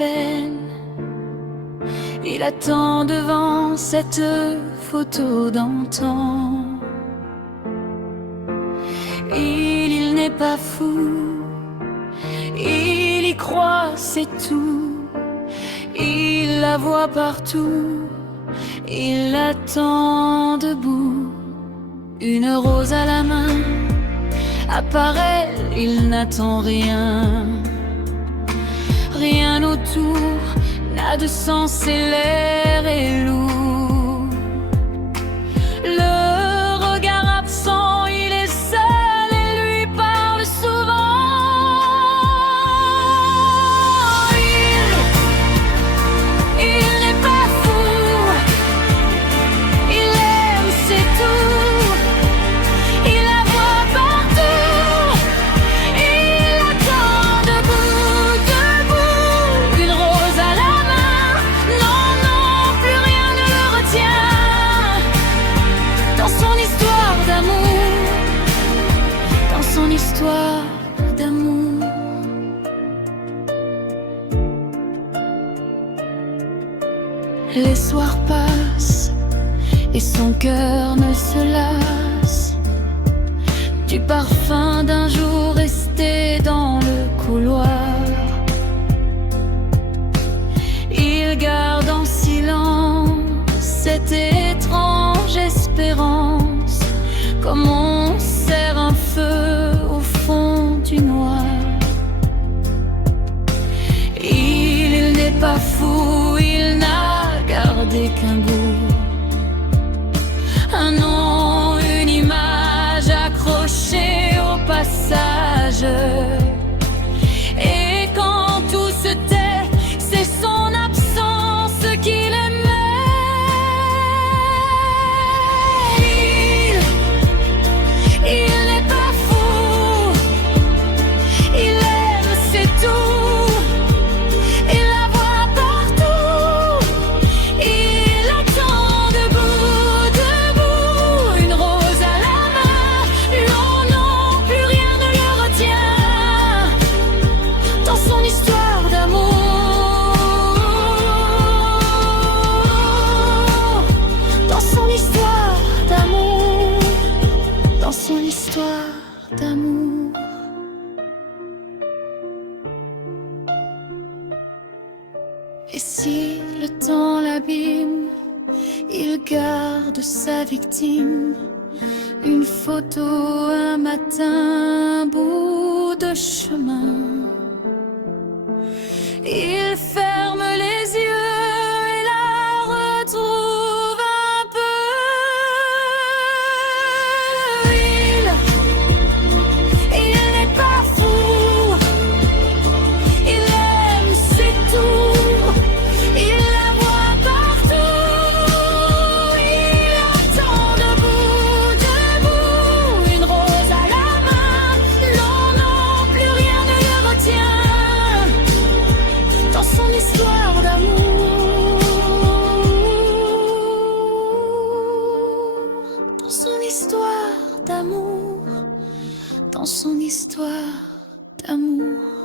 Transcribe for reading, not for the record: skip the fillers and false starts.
peine. Il attend devant cette photo d'antan. Il n'est pas fou, il y croit, c'est tout. Il la voit partout, il l'attend debout. Une rose à la main, à part elle, il n'attend rien. Rien autour n'a de sens et l'air est lourd. Le regard absent, il est seul et lui parle souvent. Il n'est pas fou, il aime, c'est tout. Il la voit partout, il attend debout, debout. Une rose à la main, non, non, plus rien ne le retient. Dans son histoire d'amour, dans son histoire d'amour. Les soirs passent et son cœur ne se lasse du parfum d'un jour resté dans le couloir. Il garde en silence cette étrange espérance, comme on serre un feu au fond du noir. Il n'est pas fou, il n'a gardé qu'un bout, un nom, une image accrochée au passage. Et quand tout se tait, c'est son absence qu'il aimait. Il n'est pas fou, il aime, c'est tout. Il la voit partout, il attend debout, debout. Une rose à la main, non, non, plus rien ne le retient. Dans son histoire d'amour, dans son histoire d'amour, dans son histoire d'amour. Et si le temps l'abîme, il garde sa victime. Une photo, un matin, un bout de chemin. Il ferme les yeux et la retrouve un peu. Il n'est pas fou, il aime, c'est tout. Il la voit partout, il attend debout, debout. Une rose à la main, non, non, plus rien ne le retient. Dans son histoire d'amour, dans son histoire d'amour, dans son histoire d'amour.